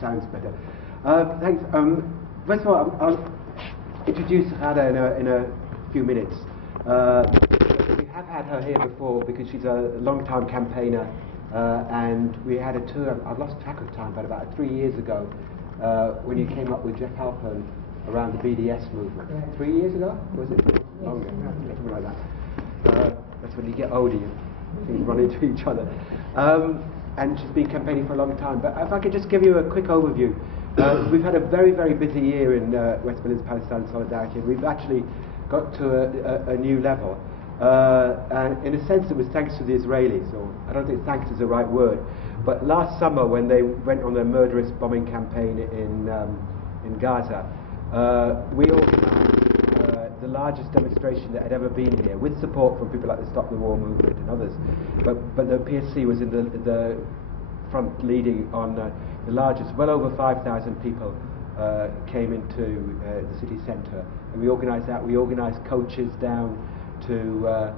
sounds better. Thanks. First of all, I'll introduce Ghada in a few minutes. We have had her here before because she's a long-time campaigner, and we had a tour, I've lost track of time, but about 3 years ago, when you came up with Jeff Halpern around the BDS movement. 3 years ago? Was it longer? Something like that. That's when you get older, things run into each other. And she's been campaigning for a long time. But if I could just give you a quick overview. We've had a very, very busy year in West Midlands Palestine Solidarity, and we've actually got to a new level. And in a sense, it was thanks to the Israelis, or I don't think thanks is the right word, but last summer when they went on their murderous bombing campaign in Gaza, we organised the largest demonstration that had ever been here, with support from people like the Stop the War movement and others. But the PSC was in the front leading on the largest. Well over 5,000 people came into the city centre, and we organised that. We organised coaches down to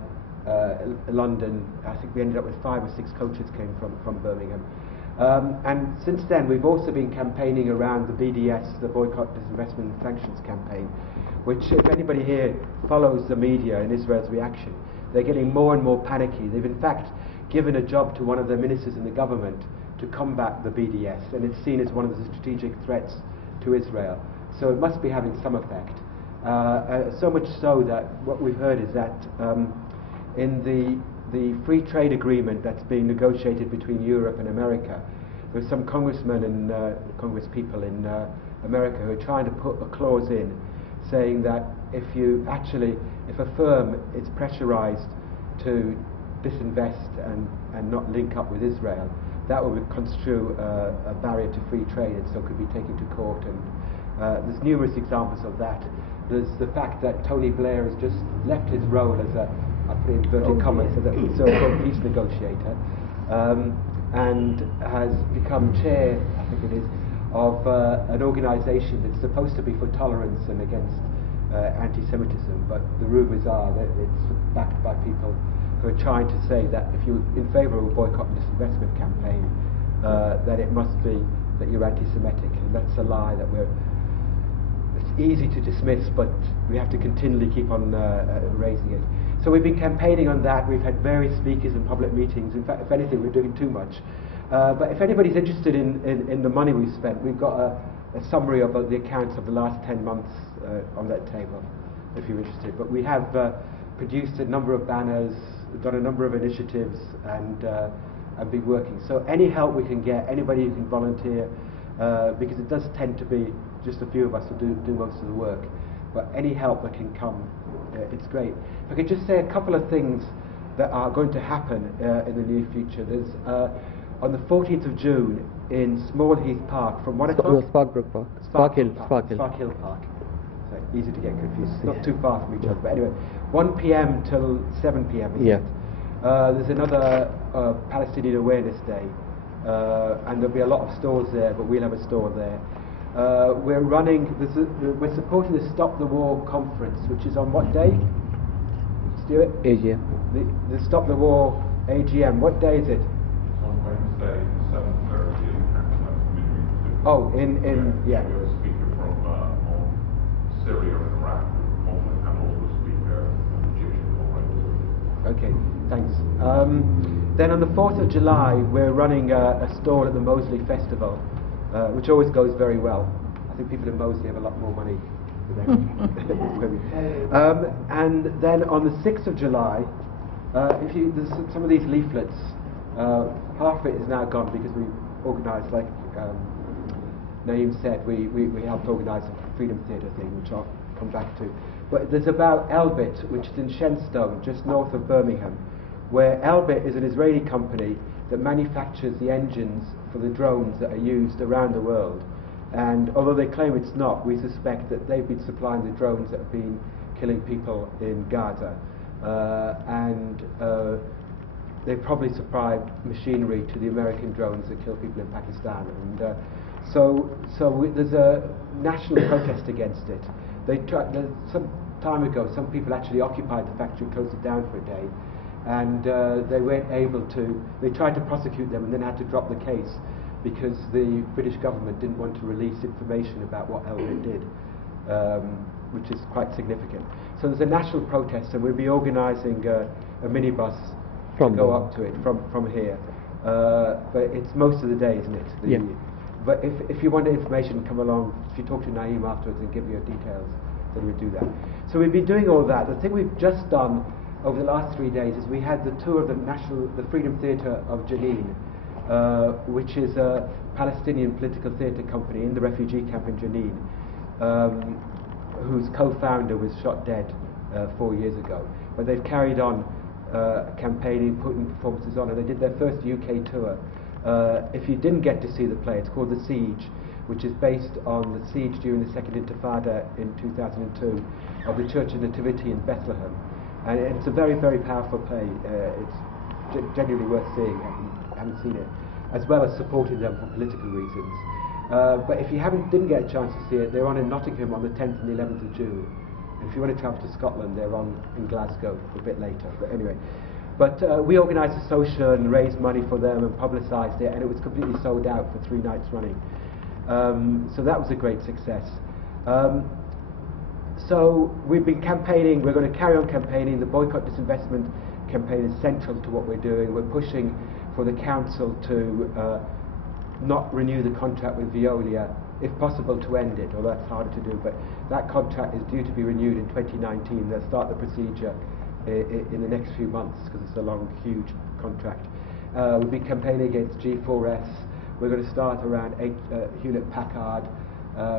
London. I think we ended up with 5 or 6 coaches came from Birmingham. And since then we've also been campaigning around the BDS, the Boycott, Disinvestment and Sanctions campaign, which, if anybody here follows the media and Israel's reaction, they're getting more and more panicky. They've in fact given a job to one of their ministers in the government to combat the BDS, and it's seen as one of the strategic threats to Israel. So it must be having some effect. So much so that what we've heard is that in the free trade agreement that's being negotiated between Europe and America, there's some congressmen and congresspeople in America who are trying to put a clause in saying that if a firm is pressurized to disinvest and not link up with Israel, that would construe a barrier to free trade, and so could be taken to court. And there's numerous examples of that. There's the fact that Tony Blair has just left his role as I put inverted commas, as a so-called peace negotiator, and has become chair, I think it is, of an organisation that's supposed to be for tolerance and against anti-Semitism, but the rumours are that it's backed by people who are trying to say that if you're in favour of a boycott and disinvestment campaign, that it must be that you're anti-Semitic, and that's a lie that it's easy to dismiss, but we have to continually keep on raising it. So we've been campaigning on that. We've had various speakers in public meetings. In fact, if anything, we're doing too much. But if anybody's interested in the money we've spent, we've got a summary of the accounts of the last 10 months on that table, if you're interested. But we have produced a number of banners, done a number of initiatives, and been working. So any help we can get, anybody who can volunteer, because it does tend to be just a few of us who do most of the work. But any help that can come, it's great. If I could just say a couple of things that are going to happen in the near future. There's on the 14th of June in Small Heath Park from 1 o'clock. Sparkbrook Park. Spark Hill Park. So easy to get confused. It's not too far from each other. But anyway, 1 p.m. till 7 p.m. There's another Palestinian Awareness Day, and there'll be a lot of stores there, but we'll have a store there. We're we're supporting the Stop the War conference, which is on what day? Stuart? AGM. The Stop the War AGM. What day is it? On Wednesday, 7:30 in Oh, yeah. We have a speaker from on Syria and Iraq conflict, and also a speaker on Egyptian conflict. Okay, thanks. Then on the 4th of July, we're running a stall at the Moseley Festival, which always goes very well. I think people in Moseley have a lot more money than and then on the 6th of July, there's some of these leaflets, half of it is now gone because we organised, like Naeem said, we helped organise a Freedom Theatre thing, which I'll come back to. But there's about Elbit, which is in Shenstone, just north of Birmingham, where Elbit is an Israeli company that manufactures the engines for the drones that are used around the world. And although they claim it's not, we suspect that they've been supplying the drones that have been killing people in Gaza. And they probably supply machinery to the American drones that kill people in Pakistan. And so there's a national protest against it. Some time ago, some people actually occupied the factory, closed it down for a day, and they weren't able to. They tried to prosecute them and then had to drop the case because the British government didn't want to release information about what Elbit did, which is quite significant. So there's a national protest, and we'll be organising a minibus to go up to it from here. But it's most of the day, isn't it? But if you want information, come along. If you talk to Naeem afterwards and give you your details, then we'll do that. So we've been doing all that. The thing we've just done over the last 3 days is we had the tour of the Freedom Theatre of Jenin, which is a Palestinian political theatre company in the refugee camp in Jenin, whose co-founder was shot dead 4 years ago. But they've carried on campaigning, putting performances on, and they did their first UK tour. If you didn't get to see the play, it's called The Siege, which is based on the siege during the Second Intifada in 2002 of the Church of Nativity in Bethlehem. And it's a very, very powerful play. It's genuinely worth seeing if you haven't seen it, as well as supporting them for political reasons. But if you didn't get a chance to see it, they're on in Nottingham on the 10th and the 11th of June. And if you want to travel to Scotland, they're on in Glasgow a bit later. But anyway. But we organised a social and raised money for them and publicised it, and it was completely sold out for 3 nights running. So that was a great success. So we've been campaigning, we're going to carry on campaigning. The boycott disinvestment campaign is central to what we're doing. We're pushing for the council to not renew the contract with Veolia, if possible to end it, although that's harder to do. But that contract is due to be renewed in 2019. They'll start the procedure in the next few months, because it's a long, huge contract. We'll be campaigning against G4S. We're going to start around Hewlett Packard.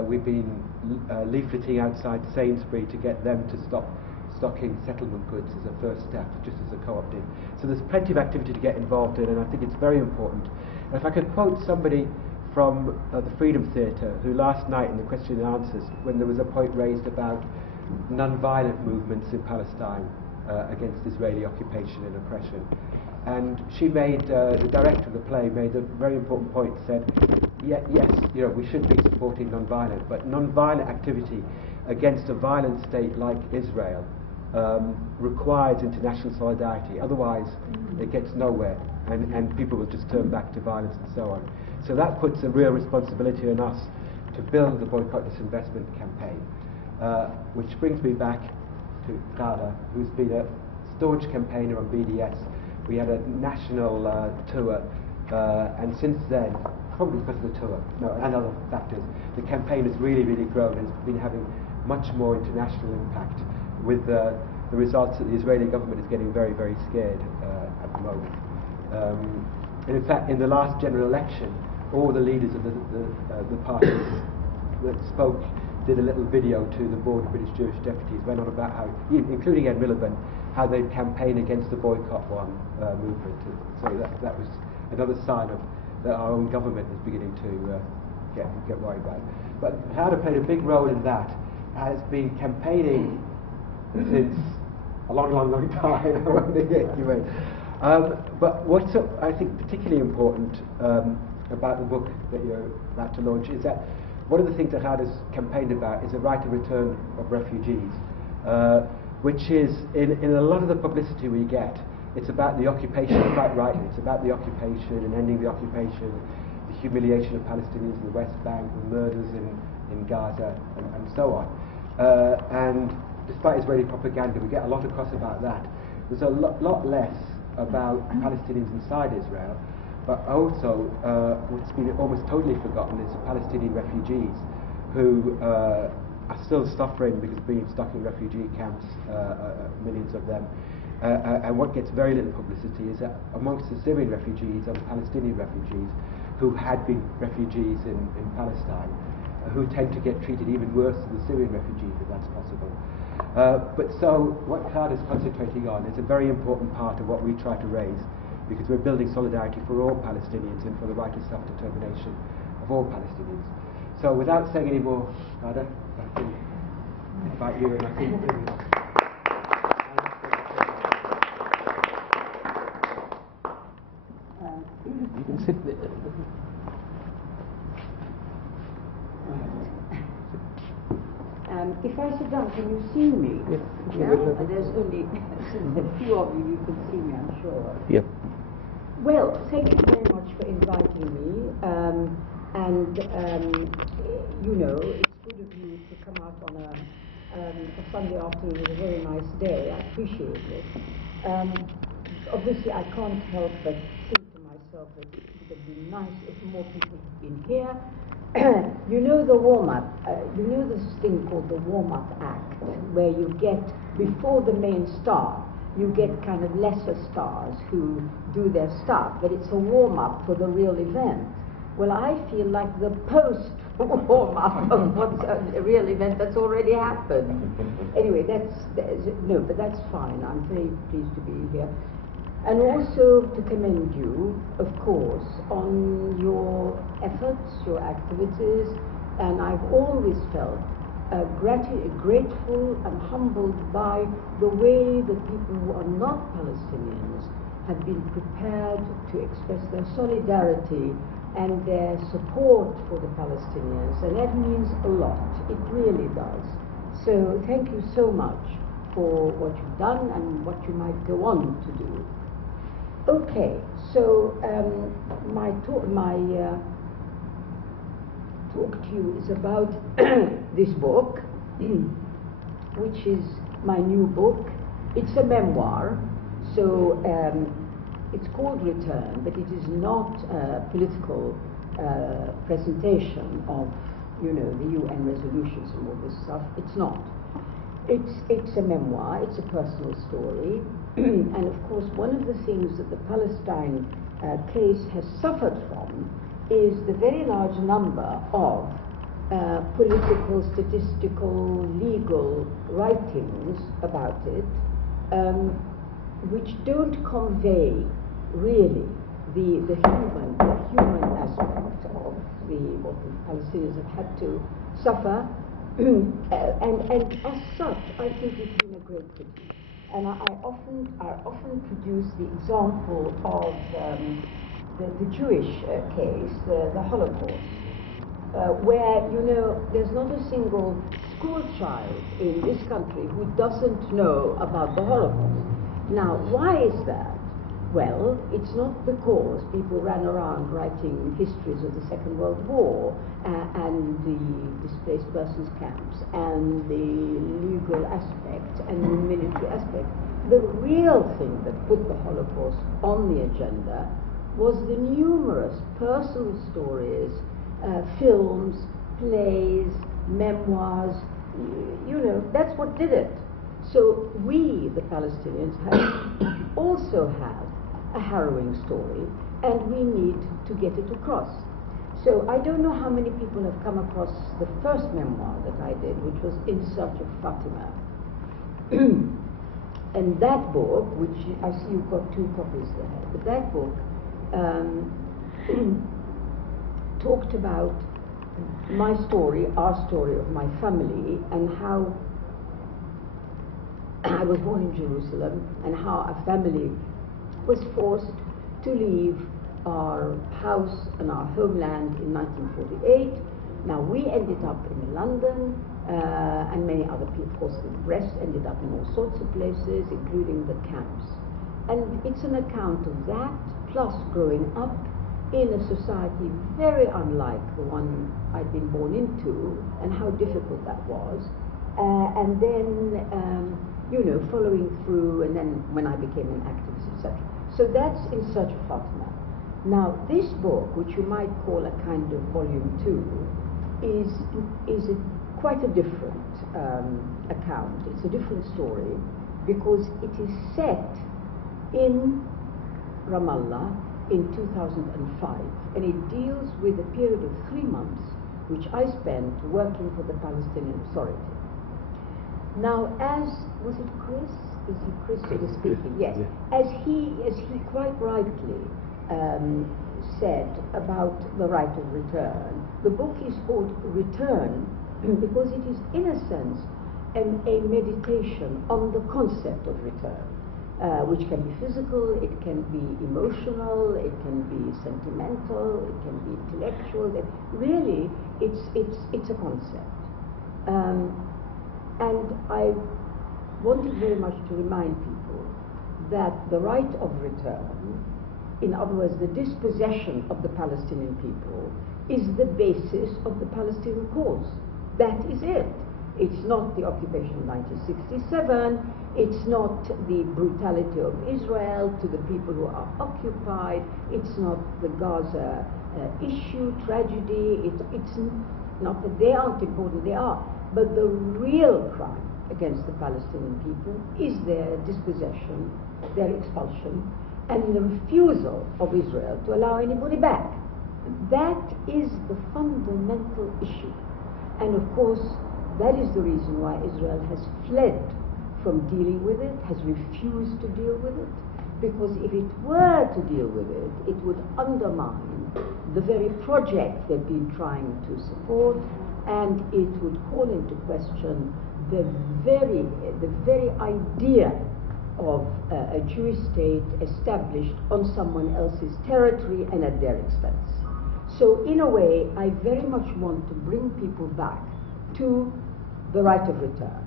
We've been leafleting outside Sainsbury to get them to stop stocking settlement goods as a first step, just as the co-op did. So there's plenty of activity to get involved in, and I think it's very important. And if I could quote somebody from the Freedom Theatre, who last night in the question and answers, when there was a point raised about non-violent movements in Palestine against Israeli occupation and oppression, and she made, the director of the play made a very important point, said, yes, you know, we should be supporting non-violent, but non-violent activity against a violent state like Israel requires international solidarity. Otherwise, it gets nowhere, and people will just turn back to violence and so on. So that puts a real responsibility on us to build the boycott disinvestment campaign, which brings me back to Ghada, who's been a staunch campaigner on BDS. We had a national tour, and since then, probably because of the tour, and other factors, the campaign has really, really grown and has been having much more international impact, with the results that the Israeli government is getting very, very scared at the moment. And in fact, in the last general election, all the leaders of the parties that spoke did a little video to the board of British Jewish deputies, went on about how, including Ed Miliband, how they'd campaign against the boycott movement. So that was another sign of that our own government is beginning to get worried about. But Ghada played a big role in that, has been campaigning since a long, long, long time. But what's I think particularly important about the book that you're about to launch is that one of the things that Ghada's campaigned about is the right of return of refugees, which is, in a lot of the publicity we get, it's about the occupation, quite rightly, it's about the occupation and ending the occupation, the humiliation of Palestinians in the West Bank, the murders in Gaza, and so on. And despite Israeli propaganda, we get a lot across about that. There's a lot less about Palestinians inside Israel, but also what's been almost totally forgotten is the Palestinian refugees who are still suffering because of being stuck in refugee camps, millions of them. And what gets very little publicity is that amongst the Syrian refugees are the Palestinian refugees who had been refugees in Palestine, who tend to get treated even worse than the Syrian refugees, if that's possible. But so what Ghada is concentrating on is a very important part of what we try to raise, because we're building solidarity for all Palestinians and for the right of self-determination of all Palestinians. So without saying any more, Ghada, I can invite you, and I think you can sit there. If I sit down, can you see me? Yes. Yeah? There's only a few of you, you can see me, I'm sure. Yep. Well, thank you very much for inviting me. You know, it's good of you to come out on a Sunday afternoon with a very nice day. I appreciate it. Obviously, I can't help but think to myself that it would have been nice if more people had been here. You know the warm-up, you know this thing called the warm-up act, where you get, before the main star, you get kind of lesser stars who do their stuff, but it's a warm-up for the real event. Well, I feel like the post-warm-up of what's a real event that's already happened. Anyway, but that's fine. I'm very pleased to be here. And also to commend you, of course, on your efforts, your activities, and I've always felt grateful and humbled by the way that people who are not Palestinians have been prepared to express their solidarity and their support for the Palestinians, and that means a lot. It really does. So thank you so much for what you've done and what you might go on to do. Okay, so my talk to you is about this book, which is my new book. It's a memoir, so it's called Return, but it is not a political presentation of, you know, the UN resolutions and all this stuff. It's not. It's a memoir, it's a personal story, and of course one of the things that the Palestine case has suffered from is the very large number of political, statistical, legal writings about it, which don't convey really the human aspect of what the Palestinians have had to suffer. And as such, I think it's been a great critique. And I often produce the example of the Jewish case, the Holocaust, where, you know, there's not a single school child in this country who doesn't know about the Holocaust. Now, why is that? Well, it's not because people ran around writing histories of the Second World War and the displaced persons camps and the legal aspect and the military aspect. The real thing that put the Holocaust on the agenda was the numerous personal stories, films, plays, memoirs. You know, that's what did it. So we, the Palestinians, also have a harrowing story, and we need to get it across. So I don't know how many people have come across the first memoir that I did, which was In Search of Fatima. And that book, which I see you've got 2 copies there, but that book talked about my story, our story of my family, and how I was born in Jerusalem, and how our family was forced to leave our house and our homeland in 1948. Now, we ended up in London, and many other people, of course, the rest ended up in all sorts of places, including the camps. And it's an account of that, plus growing up in a society very unlike the one I'd been born into, and how difficult that was. And then, you know, following through, and then when I became an activist, etc. So that's In Search of Fatima. Now, this book, which you might call a kind of volume 2, is quite a different account. It's a different story, because it is set in Ramallah in 2005, and it deals with a period of 3 months, which I spent working for the Palestinian Authority. Now, was it Chris? Is he Chris who was speaking? Yes. As he quite rightly said about the right of return, the book is called Return because it is, in a sense, a meditation on the concept of return, which can be physical, it can be emotional, it can be sentimental, it can be intellectual. Really, it's a concept. And I wanted very much to remind people that the right of return in other words, the dispossession of the Palestinian people, is the basis of the Palestinian cause. That is it. It's not the occupation of 1967, it's not the brutality of Israel to the people who are occupied, it's not the Gaza issue, tragedy, it's not that they aren't important, they are, but the real crime against the Palestinian people is their dispossession, their expulsion, and the refusal of Israel to allow anybody back. That is the fundamental issue. And of course, that is the reason why Israel has fled from dealing with it, has refused to deal with it, because if it were to deal with it, it would undermine the very project they've been trying to support, and it would call into question the very idea of a Jewish state established on someone else's territory and at their expense. So in a way, I very much want to bring people back to the right of return.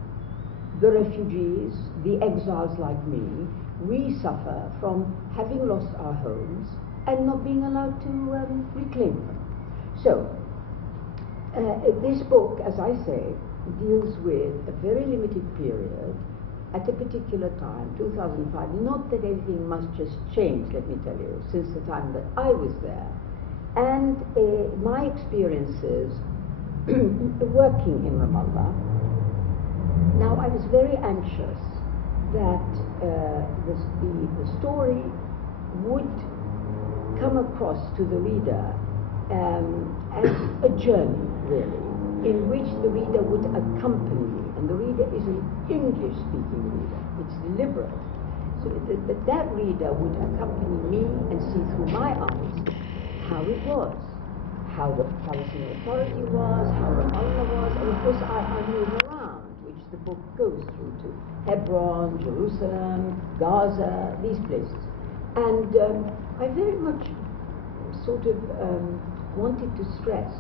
The refugees, the exiles like me, we suffer from having lost our homes and not being allowed to reclaim them. So, this book, as I say, deals with a very limited period at a particular time, 2005. Not that anything must just change, let me tell you, since the time that I was there. And my experiences working in Ramallah. Now, I was very anxious that the story would come across to the reader as a journey, really, in which the reader would accompany me. And the reader is an English-speaking reader. It's deliberate. So that reader would accompany me and see through my eyes how it was, how the Palestinian Authority was, how Ramallah was, and of course I move around, which the book goes through to Hebron, Jerusalem, Gaza, these places. And I very much sort of wanted to stress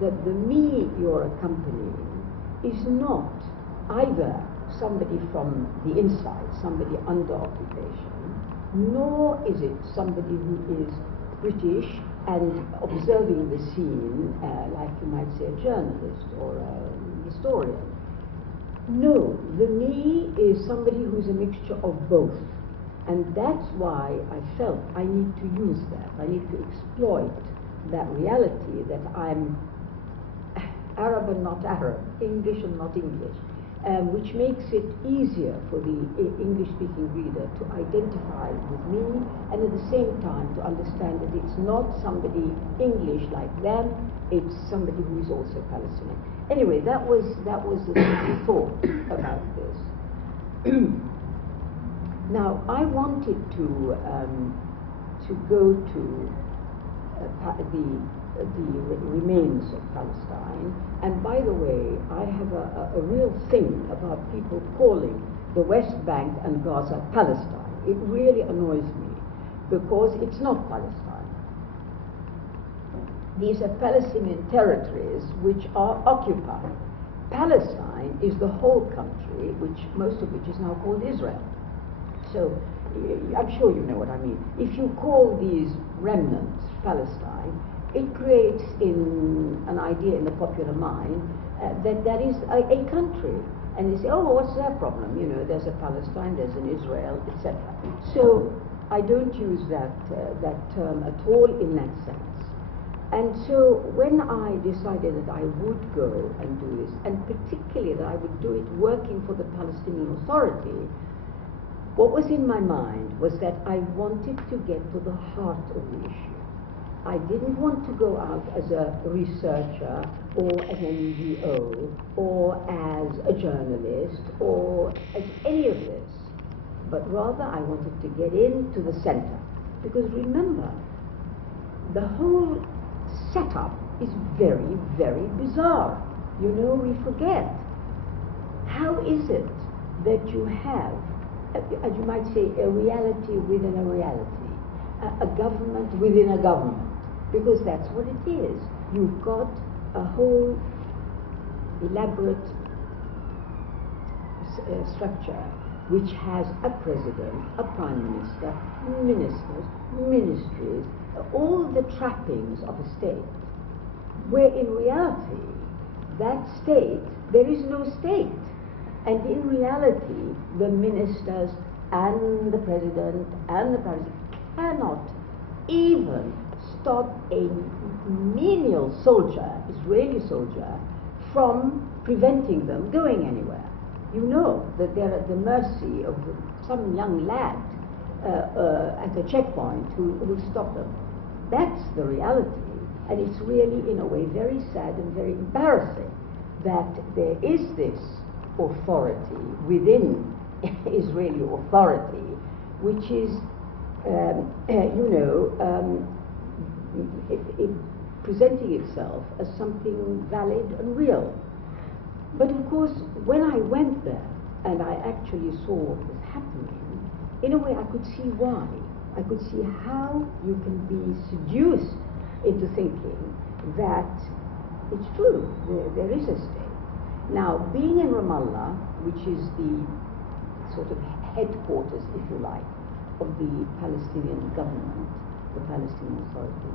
that the me you're accompanying is not either somebody from the inside, somebody under occupation, nor is it somebody who is British and observing the scene, like you might say a journalist or a historian. No, the me is somebody who's a mixture of both. And that's why I felt I need to use that. I need to exploit that reality that I'm Arab and not Arab, English and not English, which makes it easier for the English-speaking reader to identify with me, and at the same time to understand that it's not somebody English like them, it's somebody who is also Palestinian. Anyway, that was the thought about this. Now, I wanted to go to the remains of Palestine, and by the way, I have a real thing about people calling the West Bank and Gaza Palestine. It really annoys me, because it's not Palestine. These are Palestinian territories which are occupied. Palestine is the whole country, most of which is now called Israel. So, I'm sure you know what I mean. If you call these remnants Palestine, it creates an idea in the popular mind that is a country. And they say, oh, what's their problem? You know, there's a Palestine, there's an Israel, etc. So I don't use that term at all in that sense. And so when I decided that I would go and do this, and particularly that I would do it working for the Palestinian Authority, what was in my mind was that I wanted to get to the heart of the issue. I didn't want to go out as a researcher or as an NGO or as a journalist or as any of this, but rather I wanted to get into the center. Because remember, the whole setup is very, very bizarre. You know, we forget. How is it that you have, as you might say, a reality within a reality, a government within a government? Because that's what it is. You've got a whole elaborate structure which has a president, a prime minister, ministers, ministries, all the trappings of a state, where in reality, that state, there is no state. And in reality, the ministers and the president and the prime minister cannot even stop a menial soldier, Israeli soldier, from preventing them going anywhere. You know that they're at the mercy of some young lad at a checkpoint who will stop them. That's the reality, and it's really, in a way, very sad and very embarrassing that there is this authority within Israeli authority, which is, presenting itself as something valid and real. But of course, when I went there and I actually saw what was happening, in a way I could see why. I could see how you can be seduced into thinking that it's true, there is a state. Now, being in Ramallah, which is the sort of headquarters, if you like, of the Palestinian government, the Palestinian Authority,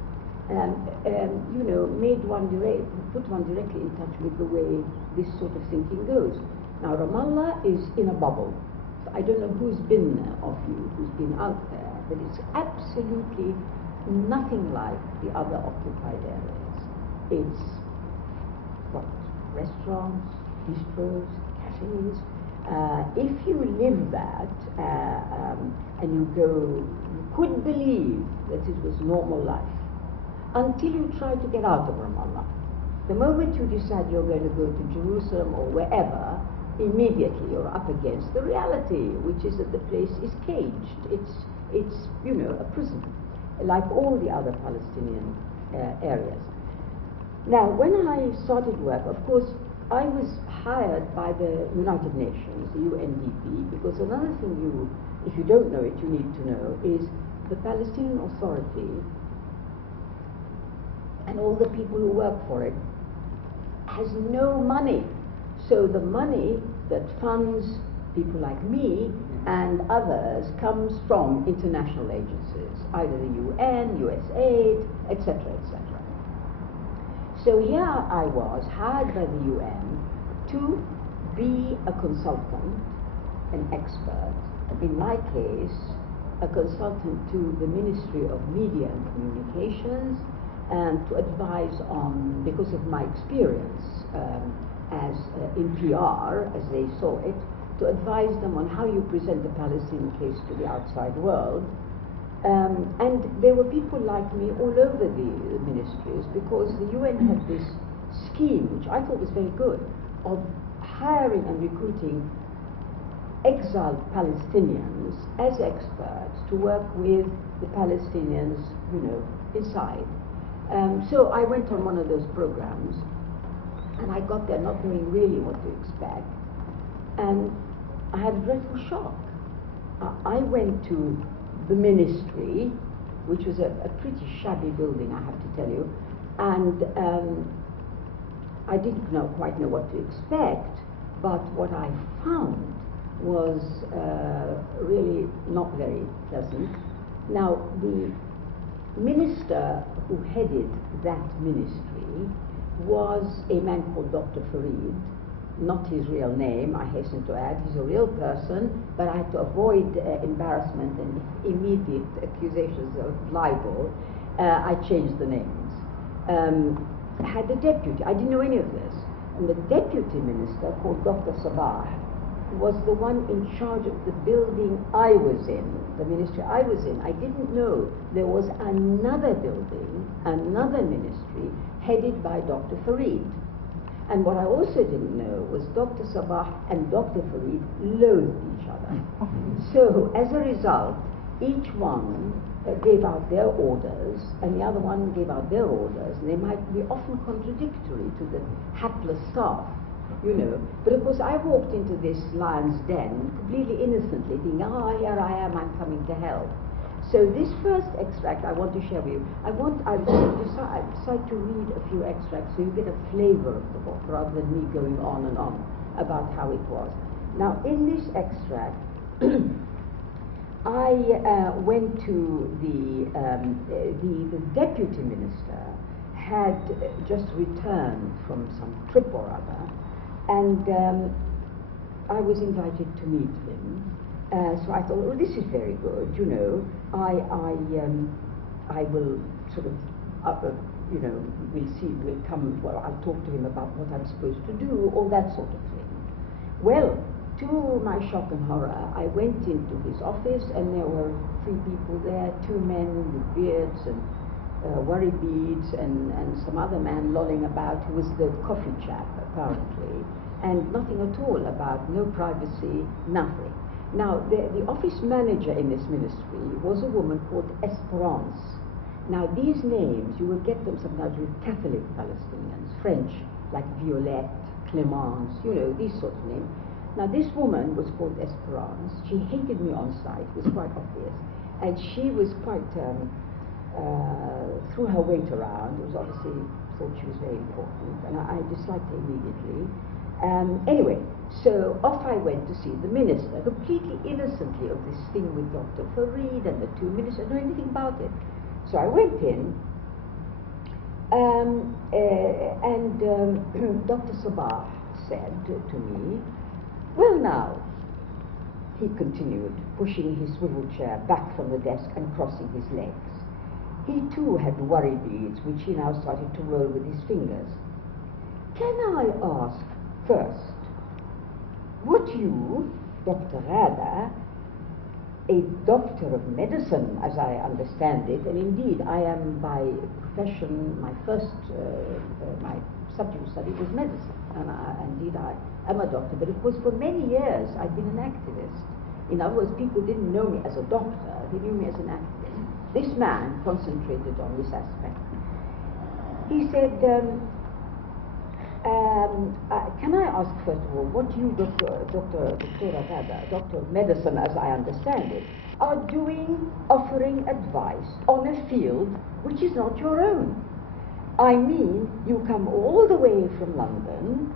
put one directly in touch with the way this sort of thinking goes. Now, Ramallah is in a bubble. So I don't know who's been there of you, who's been out there, but it's absolutely nothing like the other occupied areas. It's restaurants, bistros, cafes. If you live that and you could believe that it was normal life until you try to get out of Ramallah. The moment you decide you're going to go to Jerusalem or wherever, immediately you're up against the reality, which is that the place is caged. It's a prison, like all the other Palestinian areas. Now, when I started work, of course, I was hired by the United Nations, the UNDP, because another thing if you don't know it, you need to know, is the Palestinian Authority and all the people who work for it has no money. So the money that funds people like me and others comes from international agencies, either the UN, USAID, etc., etc. So here I was hired by the UN to be a consultant, an expert, in my case, a consultant to the Ministry of Media and Communications, and to advise on, because of my experience as in PR, as they saw it, to advise them on how you present the Palestinian case to the outside world. And there were people like me all over the ministries, because the UN had this scheme, which I thought was very good, of hiring and recruiting exiled Palestinians as experts to work with the Palestinians, inside. So I went on one of those programs, and I got there not knowing really what to expect, and I had a dreadful shock. I went to the ministry, which was a pretty shabby building, I have to tell you, and I didn't quite know what to expect, but what I found was really not very pleasant. Now, the minister who headed that ministry was a man called Dr. Farid, not his real name, I hasten to add. He's a real person, but I had to avoid embarrassment and immediate accusations of libel. I changed the names. I had a deputy, I didn't know any of this, and the deputy minister, called Dr. Sabah, was the one in charge of the building I was in, the ministry I was in. I didn't know there was another building, another ministry, headed by Dr. Farid. And what I also didn't know was Dr. Sabah and Dr. Farid loathed each other. So, as a result, each one gave out their orders, and the other one gave out their orders, and they might be often contradictory to the hapless staff. But of course I walked into this lion's den completely innocently, thinking, here I am, I'm coming to help. So this first extract I want to share with you. I decided to read a few extracts so you get a flavor of the book, rather than me going on and on about how it was. Now, in this extract, I went to the deputy minister had just returned from some trip or other, and I was invited to meet him. So I thought, oh, this is very good. You know, I will sort of, you know, we'll see. We'll come. Well, I'll talk to him about what I'm supposed to do, all that sort of thing. Well, to my shock and horror, I went into his office, and there were 3 people there, 2 men with beards and worry beads, and some other man lolling about who was the coffee chap, apparently, and nothing at all about no privacy, nothing. Now, the office manager in this ministry was a woman called Esperance. Now, these names, you will get them sometimes with Catholic Palestinians, French, like Violette, Clémence, you know, these sorts of names. Now, this woman was called Esperance. She hated me on sight, it was quite obvious. And she was quite, threw her weight around. It was obviously, thought she was very important, and I disliked her immediately. Anyway, so off I went to see the minister, completely innocently of this thing with Dr. Farid and the 2 ministers. I didn't know anything about it. So I went in, and Dr. Sabah said to me, well now, he continued, pushing his swivel chair back from the desk and crossing his legs. He too had worry beads, which he now started to roll with his fingers. Can I ask first, what you, Dr. Ghada, a doctor of medicine, as I understand it, and indeed I am by profession, my first, my subject of study was medicine, and indeed I am a doctor, but of course for many years I've been an activist. In other words, people didn't know me as a doctor, they knew me as an activist. This man concentrated on this aspect. He said, can I ask first of all, what you, Dr. Ghada, doctor of medicine as I understand it, are doing, offering advice on a field which is not your own? I mean, you come all the way from London,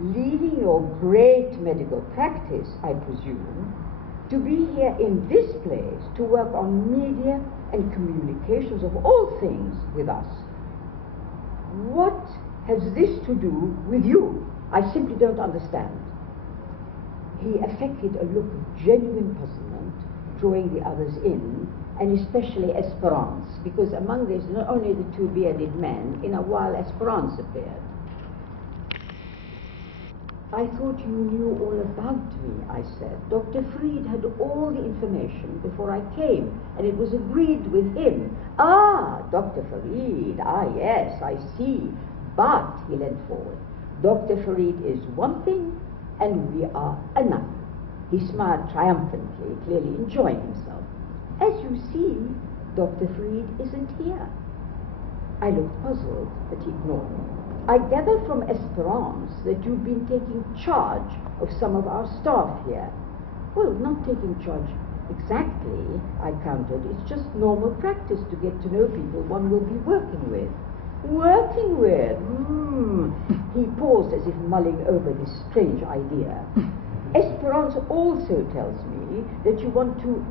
leaving your great medical practice, I presume, to be here in this place to work on media and communications of all things with us. What has this to do with you? I simply don't understand. He affected a look of genuine puzzlement, drawing the others in, and especially Esperance, because among these, not only the 2 bearded men, in a while Esperance appeared. I thought you knew all about me, I said. Dr. Fried had all the information before I came, and it was agreed with him. Ah, Dr. Farid, ah yes, I see. But, he leaned forward, Dr. Farid is one thing, and we are another. He smiled triumphantly, clearly enjoying himself. As you see, Dr. Farid isn't here. I looked puzzled, but he ignored me. I gathered from Esperance that you've been taking charge of some of our staff here. Well, not taking charge exactly, I countered. It's just normal practice to get to know people one will be working with. Working with? He paused as if mulling over this strange idea. Esperance also tells me that you want to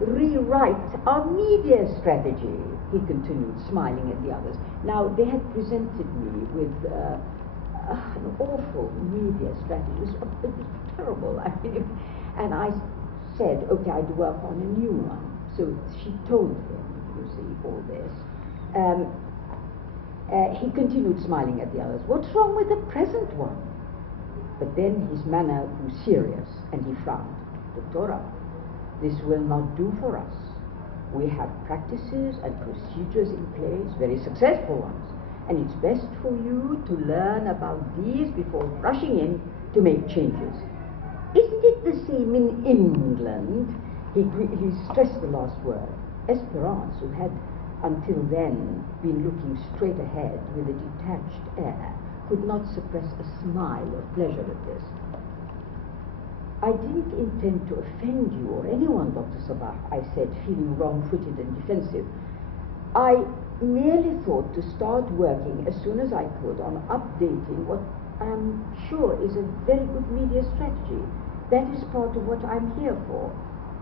rewrite our media strategy, he continued, smiling at the others. Now, they had presented me with an awful media strategy. It was terrible. I mean, and I said, okay, I'd work on a new one. So she told him, you see, all this. He continued smiling at the others. What's wrong with the present one? But then his manner grew serious, and he frowned. Doctora, this will not do for us. We have practices and procedures in place, very successful ones, and it's best for you to learn about these before rushing in to make changes. Isn't it the same in England? He stressed the last word. Esperance, who had until then been looking straight ahead with a detached air, could not suppress a smile of pleasure at this. I didn't intend to offend you or anyone, Dr. Sabah, I said, feeling wrong-footed and defensive. I merely thought to start working as soon as I could on updating what I'm sure is a very good media strategy. That is part of what I'm here for.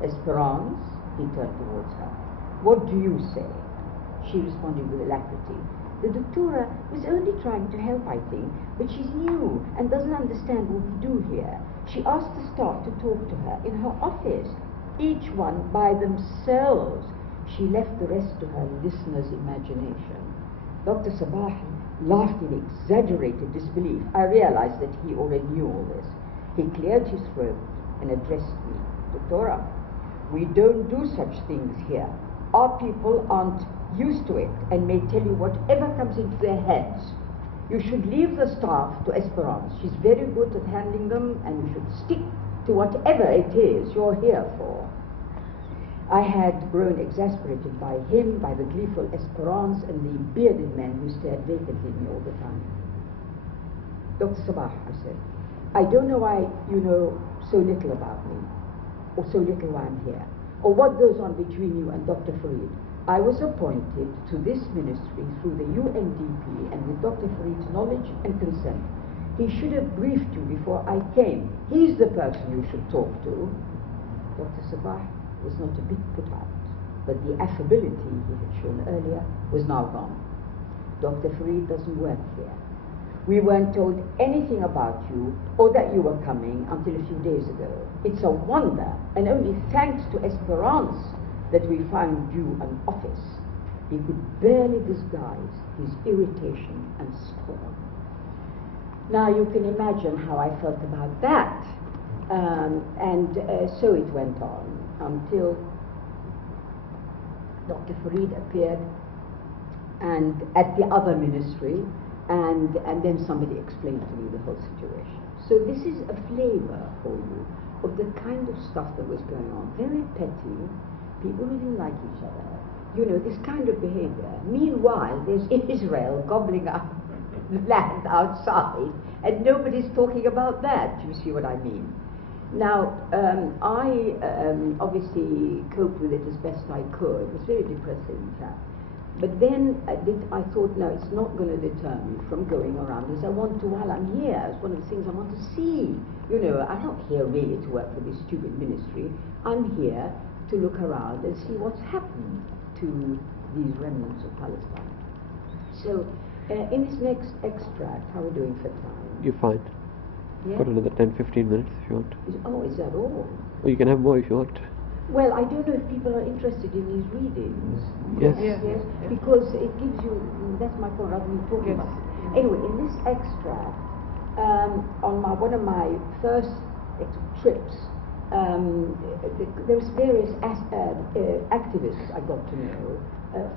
Esperance, he turned towards her. What do you say? She responded with alacrity. The doctora was only trying to help, I think, but she's new and doesn't understand what we do here. She asked the staff to talk to her in her office, each one by themselves. She left the rest to her listener's imagination. Dr. Sabah laughed in exaggerated disbelief. I realized that he already knew all this. He cleared his throat and addressed me. Doctora, we don't do such things here. Our people aren't used to it and may tell you whatever comes into their heads. You should leave the staff to Esperance. She's very good at handling them, and you should stick to whatever it is you're here for. I had grown exasperated by him, by the gleeful Esperance, and the bearded men who stared vacantly at me all the time. Dr. Sabah, I said, I don't know why you know so little about me, or so little why I'm here, or what goes on between you and Dr. Farid. I was appointed to this ministry through the UNDP and with Dr. Farid's knowledge and consent. He should have briefed you before I came. He's the person you should talk to. Dr. Sabah was not a bit put out, but the affability he had shown earlier was now gone. Dr. Farid doesn't work here. We weren't told anything about you or that you were coming until a few days ago. It's a wonder, and only thanks to Esperance that we found you an office. He could barely disguise his irritation and scorn. Now you can imagine how I felt about that. So it went on until Dr. Farid appeared and at the other ministry, and then somebody explained to me the whole situation. So this is a flavor for you of the kind of stuff that was going on. Very petty, people who didn't like each other. You know, this kind of behavior. Meanwhile, there's Israel gobbling up land outside, and nobody's talking about that. You see what I mean? Now, I obviously coped with it as best I could. It was very depressing, in fact. But then I thought, no, it's not going to deter me from going around as I want to while I'm here. It's one of the things I want to see. You know, I'm not here really to work for this stupid ministry. I'm here to look around and see what's happened to these remnants of Palestine. So, in this next extract, how are we doing for time? You're fine. Yeah? Got another 10-15 minutes if you want. Is that all? Or you can have more if you want. Well, I don't know if people are interested in these readings. Yes. Yes. Because it gives you, that's my point, rather than talking about it. Anyway, in this extract, on one of my first trips, there was various activists I got to know,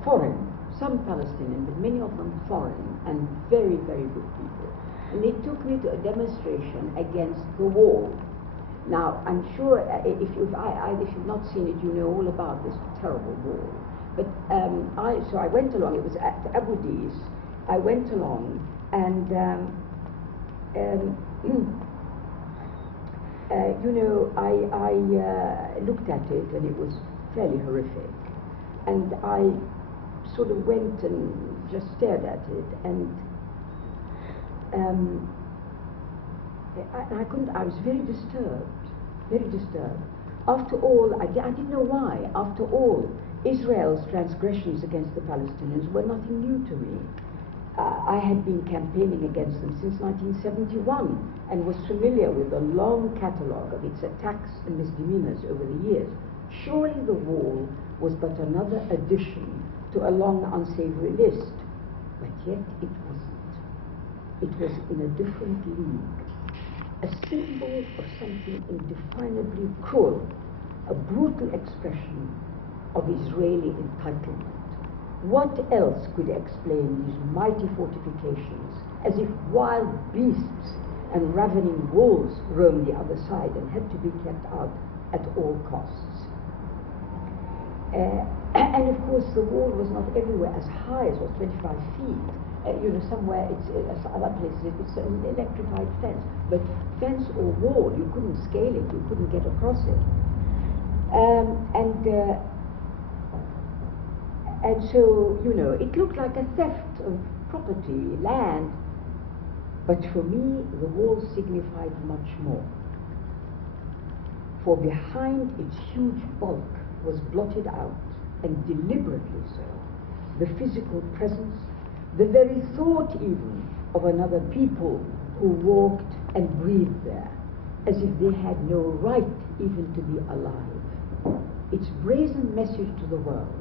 foreign, some Palestinian, but many of them foreign, and very, very good people. And they took me to a demonstration against the wall. Now, I'm sure if you've not seen it, you know all about this terrible wall. But so I went along. It was at Abu Dis. I went along, and you know, I looked at it, and it was fairly horrific. And I sort of went and just stared at it, and I couldn't. I was very disturbed, very disturbed. After all, I didn't know why. After all, Israel's transgressions against the Palestinians were nothing new to me. I had been campaigning against them since 1971 and was familiar with the long catalogue of its attacks and misdemeanors over the years. Surely the wall was but another addition to a long unsavory list, but yet it wasn't. It was in a different league, a symbol of something indefinably cruel, a brutal expression of Israeli entitlement. What else could explain these mighty fortifications, as if wild beasts and ravening wolves roamed the other side and had to be kept out at all costs? And of course, the wall was not everywhere as high as was 25 feet. You know, somewhere other places it's an electrified fence, but fence or wall, you couldn't scale it, you couldn't get across it. And so, you know, it looked like a theft of property, land, but for me, the wall signified much more. for behind its huge bulk was blotted out, and deliberately so, the physical presence, the very thought even of another people who walked and breathed there, as if they had no right even to be alive. Its brazen message to the world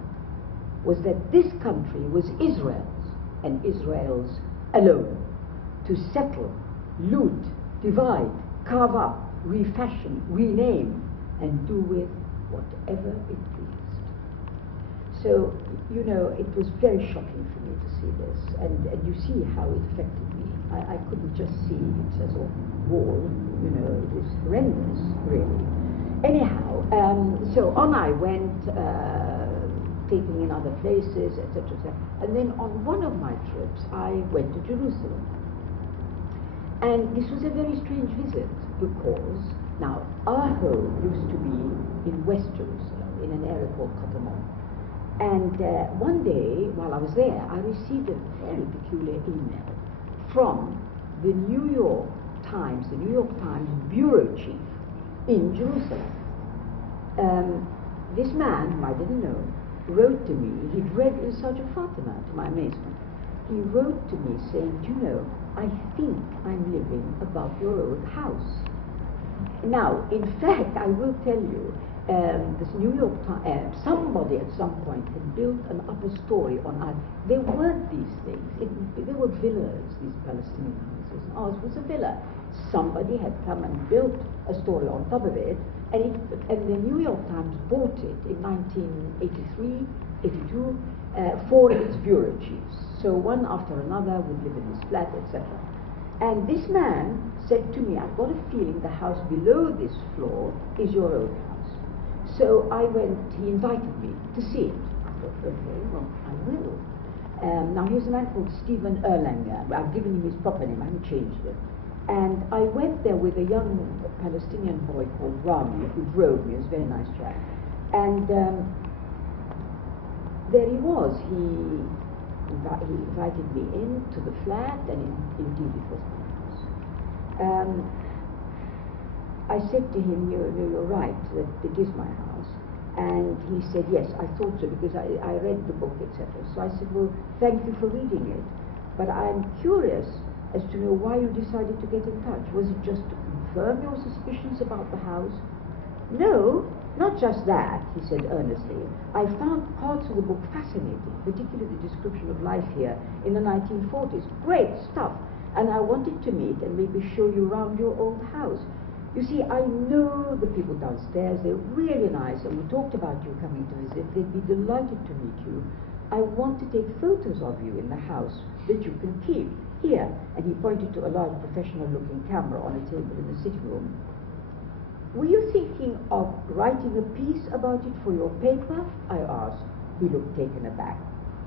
was that this country was Israel's, and Israel's alone, to settle, loot, divide, carve up, refashion, rename, and do with whatever it pleased. So, you know, it was very shocking for me to see this, and you see how it affected me. I couldn't just see it as a wall, you know, it was horrendous, really. Anyhow, so on I went, taking in other places, etc., etc. And then on one of my trips, I went to Jerusalem. And this was a very strange visit, because now our home used to be in West Jerusalem, in an area called Kotamon. And one day, while I was there, I received a very peculiar email from the New York Times bureau chief in Jerusalem. This man, whom I didn't know, wrote to me. He'd read Sergeant Fatima, to my amazement. He wrote to me saying, "Do you know, I think I'm living above your old house." Now, in fact, I will tell you, this New York Times, somebody at some point had built an upper story on us. There weren't these things. There were villas, these Palestinian houses. Ours was a villa. Somebody had come and built a story on top of it, and the New York Times bought it in 1983, 82, for its bureau chiefs. So one after another would live in this flat, etc. And this man said to me, "I've got a feeling the house below this floor is your old house." So I went, he invited me to see it. I thought, okay, well, I will. Now here's a man called Stephen Erlanger. I've given him his proper name, I haven't changed it. And I went there with a young Palestinian boy called Rami, who drove me. He was a very nice chap. And there he was. He invited me into the flat, and indeed it was my house. I said to him, you're right, that it is my house. And he said, yes, I thought so, because I read the book, etc. So I said, well, thank you for reading it, but I'm curious as to know why you decided to get in touch. Was it just to confirm your suspicions about the house? No, not just that, he said earnestly. I found parts of the book fascinating, particularly the description of life here in the 1940s. Great stuff. And I wanted to meet and maybe show you around your old house. You see, I know the people downstairs. They're really nice, and we talked about you coming to visit. They'd be delighted to meet you. I want to take photos of you in the house that you can keep here. And he pointed to a large professional-looking camera on a table in the sitting room. Were you thinking of writing a piece about it for your paper? I asked. He looked taken aback.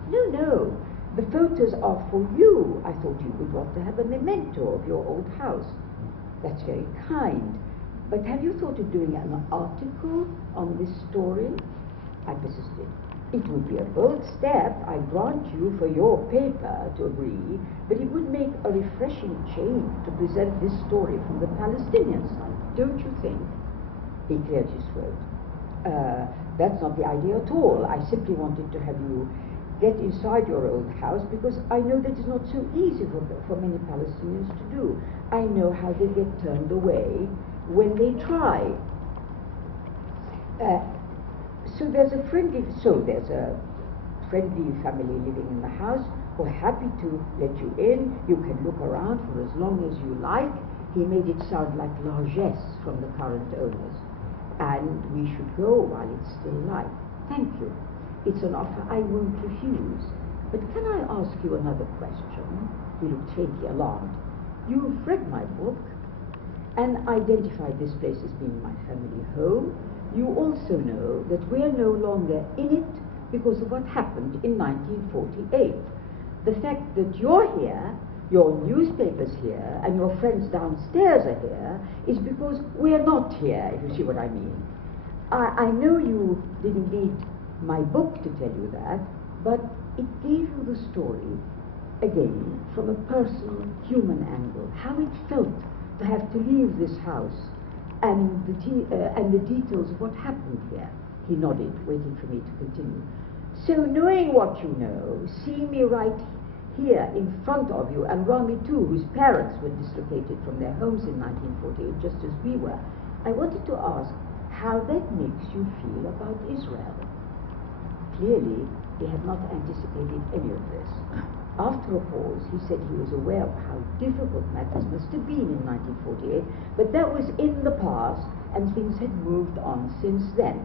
No. The photos are for you. I thought you would want to have a memento of your old house. That's very kind. But have you thought of doing an article on this story? I persisted. It would be a bold step, I grant you, for your paper to agree, but it would make a refreshing change to present this story from the Palestinian side, don't you think? He cleared his throat. That's not the idea at all. I simply wanted to have you get inside your old house, because I know that it's not so easy for many Palestinians to do. I know how they get turned away when they try. So there's a friendly family living in the house who are happy to let you in. You can look around for as long as you like. He made it sound like largesse from the current owners. And we should go while it's still light. Thank you. It's an offer I won't refuse. But can I ask you another question? He looked faintly alarmed. You've read my book and identified this place as being my family home. You also know that we are no longer in it because of what happened in 1948. The fact that you're here, your newspaper's here, and your friends downstairs are here is because we're not here, if you see what I mean. I know you didn't need my book to tell you that, but it gave you the story, again, from a personal, human angle, how it felt to have to leave this house and the details of what happened here. He nodded, waiting for me to continue. So knowing what you know, seeing me right here in front of you, and Rami too, whose parents were dislocated from their homes in 1948, just as we were, I wanted to ask how that makes you feel about Israel. Clearly, he had not anticipated any of this. After a pause, he said he was aware of how difficult matters must have been in 1948, but that was in the past, and things had moved on since then.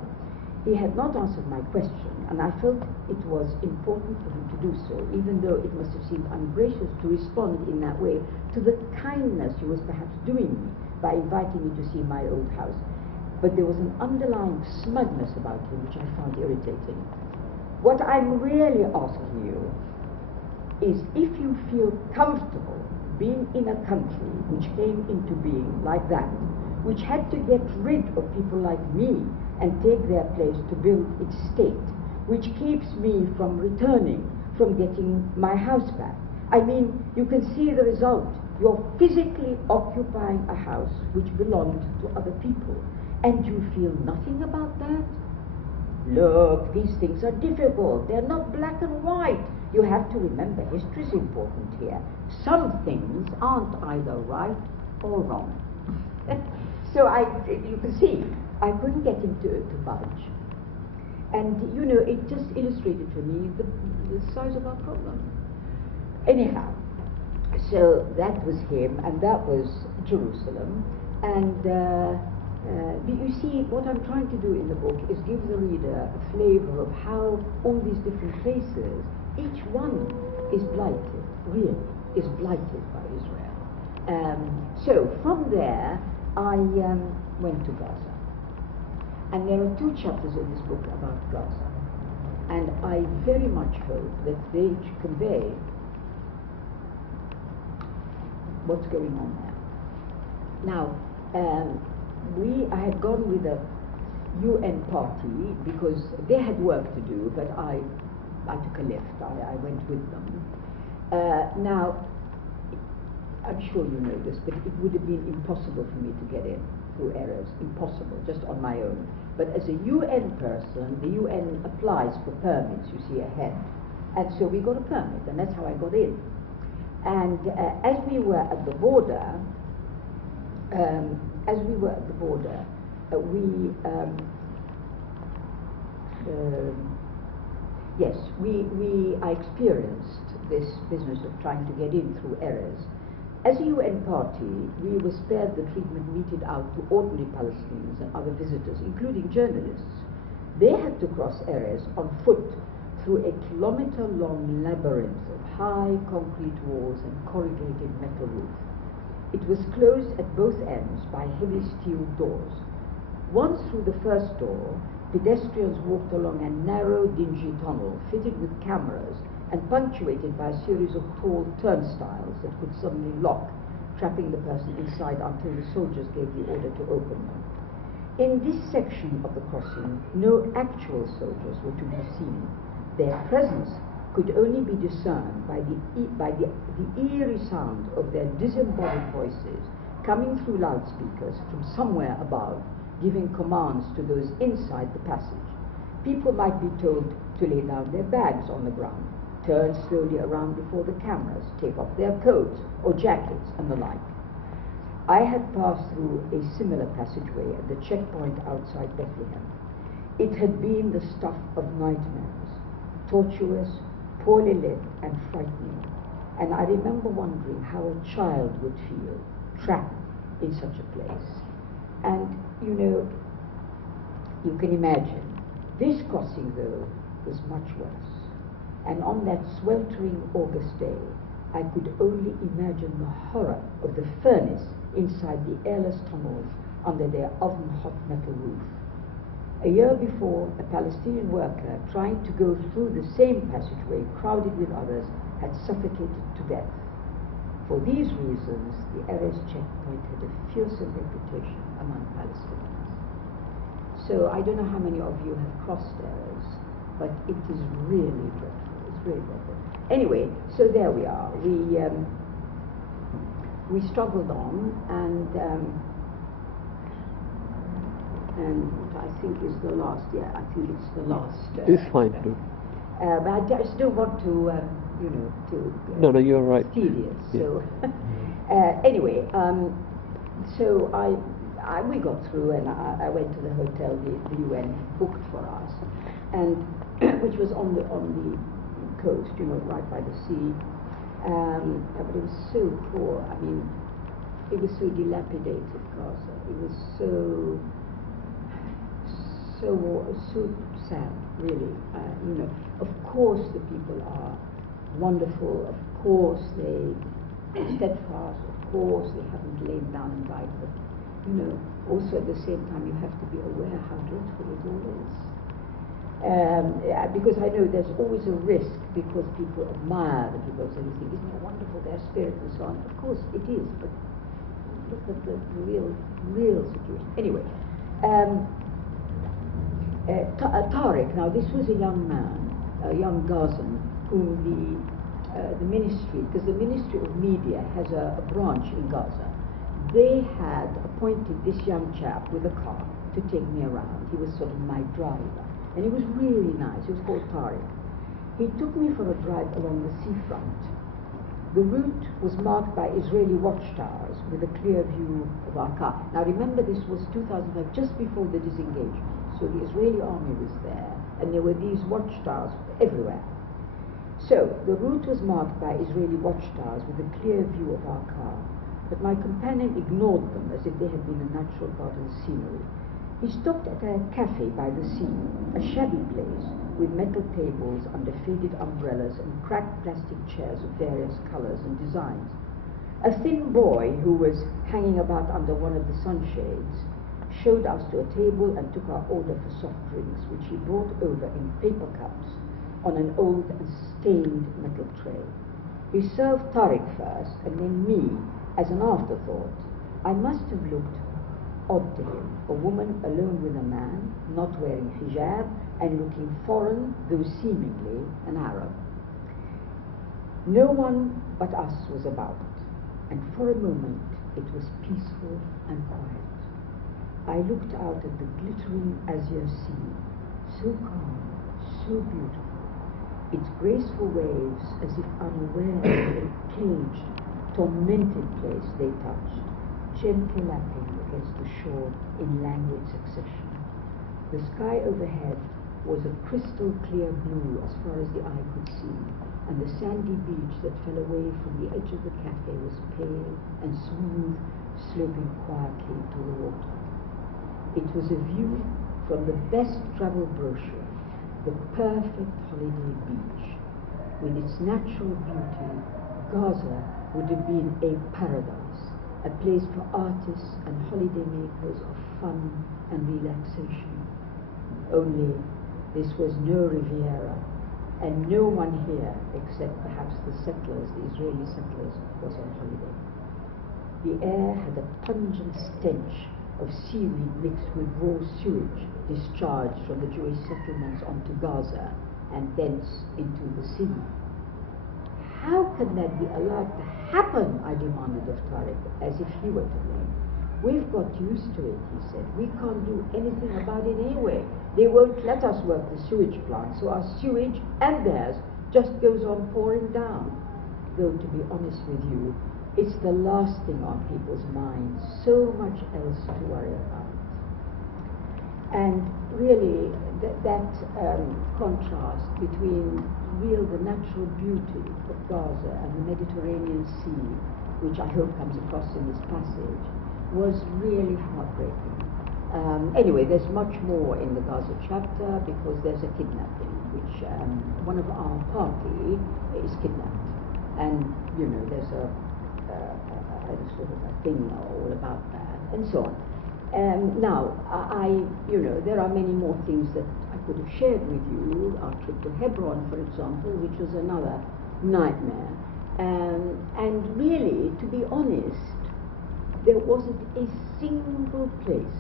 He had not answered my question, and I felt it was important for him to do so, even though it must have seemed ungracious to respond in that way to the kindness he was perhaps doing me by inviting me to see my old house. But there was an underlying smugness about him which I found irritating. What I'm really asking you is if you feel comfortable being in a country which came into being like that, which had to get rid of people like me and take their place to build its state, which keeps me from returning, from getting my house back. I mean, you can see the result. You're physically occupying a house which belonged to other people, and you feel nothing about that? Look, these things are difficult. They're not black and white. You have to remember history is important here. Some things aren't either right or wrong. So you can see, I couldn't get him to budge. And, you know, it just illustrated for me the size of our problem. Anyhow, so that was him, and that was Jerusalem. And you see, what I'm trying to do in the book is give the reader a flavor of how all these different places, each one is blighted, really, is blighted by Israel. So from there, I went to Gaza. And there are 2 chapters in this book about Gaza. And I very much hope that they convey what's going on there. Now, I had gone with a UN party because they had work to do, but I took a lift. I went with them. Now, I'm sure you know this, but it would have been impossible for me to get in through errors. Impossible, just on my own. But as a UN person, the UN applies for permits, you see, ahead. And so we got a permit, and that's how I got in. And as we were at the border, I experienced this business of trying to get in through errors. As a UN party, we were spared the treatment meted out to ordinary Palestinians and other visitors, including journalists. They had to cross errors on foot through a kilometer-long labyrinth of high concrete walls and corrugated metal roof. It was closed at both ends by heavy steel doors. Once through the first door, pedestrians walked along a narrow, dingy tunnel fitted with cameras and punctuated by a series of tall turnstiles that could suddenly lock, trapping the person inside until the soldiers gave the order to open them. In this section of the crossing, no actual soldiers were to be seen. Their presence could only be discerned by the eerie sound of their disembodied voices coming through loudspeakers from somewhere above, giving commands to those inside the passage. People might be told to lay down their bags on the ground, turn slowly around before the cameras, take off their coats or jackets, and the like. I had passed through a similar passageway at the checkpoint outside Bethlehem. It had been the stuff of nightmares, tortuous, poorly lit, and frightening. And I remember wondering how a child would feel trapped in such a place. And, you know, you can imagine. This crossing, though, was much worse. And on that sweltering August day, I could only imagine the horror of the furnace inside the airless tunnels under their oven-hot metal roof. A year before, a Palestinian worker trying to go through the same passageway, crowded with others, had suffocated to death. For these reasons, the Erez checkpoint had a fearsome reputation among Palestinians. So I don't know how many of you have crossed Erez, but it is really dreadful. It's really dreadful. Anyway, so there we are. We struggled on, and and I think is the last. Yeah, I think it's the last. It's fine, dude. But I just don't want to, No, no, you're right. Tedious. Yeah. So anyway, so we got through, and I went to the hotel the UN booked for us, and which was on the coast, right by the sea. But it was so poor. I mean, it was so dilapidated, Gaza. It was so sad, really. Of course the people are wonderful. Of course they are steadfast. Of course they haven't lain down and died. But also at the same time you have to be aware how dreadful it all is. Because I know there's always a risk because people admire the people, so you think, isn't it wonderful, their spirit and so on. Of course it is, but look at the real situation. Anyway, Tariq, now this was a young man, a young Gazan, whom the ministry, because the Ministry of Media has a branch in Gaza, they had appointed this young chap with a car to take me around. He was sort of my driver, and he was really nice. He was called Tariq. He took me for a drive along the seafront. The route was marked by Israeli watchtowers with a clear view of our car. Now remember, this was 2005, just before the disengagement. So the Israeli army was there, and there were these watchtowers everywhere. So the route was marked by Israeli watchtowers with a clear view of our car. But my companion ignored them as if they had been a natural part of the scenery. He stopped at a cafe by the sea, a shabby place with metal tables under faded umbrellas and cracked plastic chairs of various colors and designs. A thin boy who was hanging about under one of the sunshades showed us to a table and took our order for soft drinks, which he brought over in paper cups on an old and stained metal tray. He served Tariq first and then me as an afterthought. I must have looked odd to him, a woman alone with a man, not wearing hijab and looking foreign, though seemingly an Arab. No one but us was about, and for a moment it was peaceful and quiet. I looked out at the glittering azure sea, so calm, so beautiful, its graceful waves as if unaware of a caged, tormented place they touched, gently lapping against the shore in languid succession. The sky overhead was a crystal clear blue as far as the eye could see, and the sandy beach that fell away from the edge of the cafe was pale and smooth, sloping quietly to the water. It was a view from the best travel brochure, the perfect holiday beach. With its natural beauty, Gaza would have been a paradise, a place for artists and holidaymakers of fun and relaxation. Only this was no Riviera, and no one here, except perhaps the settlers, the Israeli settlers, was on holiday. The air had a pungent stench of seaweed mixed with raw sewage discharged from the Jewish settlements onto Gaza and thence into the sea. How can that be allowed to happen? I demanded of Tariq, as if he were to blame. We've got used to it, he said. We can't do anything about it anyway. They won't let us work the sewage plant, so our sewage and theirs just goes on pouring down. Though, to be honest with you, it's the last thing on people's minds, so much else to worry about. And really, that contrast between the natural beauty of Gaza and the Mediterranean Sea, which I hope comes across in this passage, was really heartbreaking. Anyway, there's much more in the Gaza chapter because there's a kidnapping, which one of our party is kidnapped. And, there's a sort of a thing all about that, and so on. Now, there are many more things that I could have shared with you. Our trip to Hebron, for example, which was another nightmare. And really, to be honest, there wasn't a single place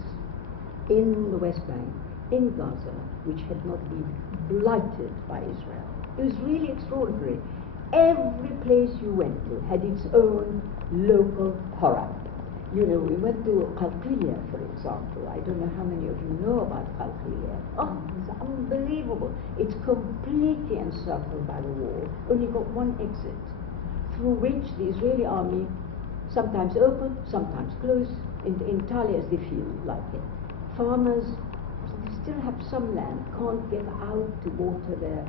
in the West Bank, in Gaza, which had not been blighted by Israel. It was really extraordinary. Every place you went to had its own local horror. You know, we went to Qalqilia, for example. I don't know how many of you know about Qalqilia. Oh, it's unbelievable. It's completely encircled by the wall. Only got one exit, through which the Israeli army sometimes open, sometimes close, entirely as they feel like it. Farmers, they still have some land, can't get out to water their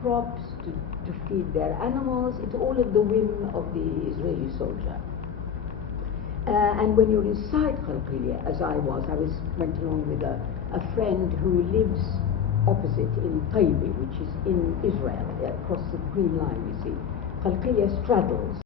crops, to feed their animals. It's all at the whim of the Israeli soldier. And when you're inside Qalqilia, as I went along with a friend who lives opposite in Taibi, which is in Israel, across the Green Line, you see. Qalqilia straddles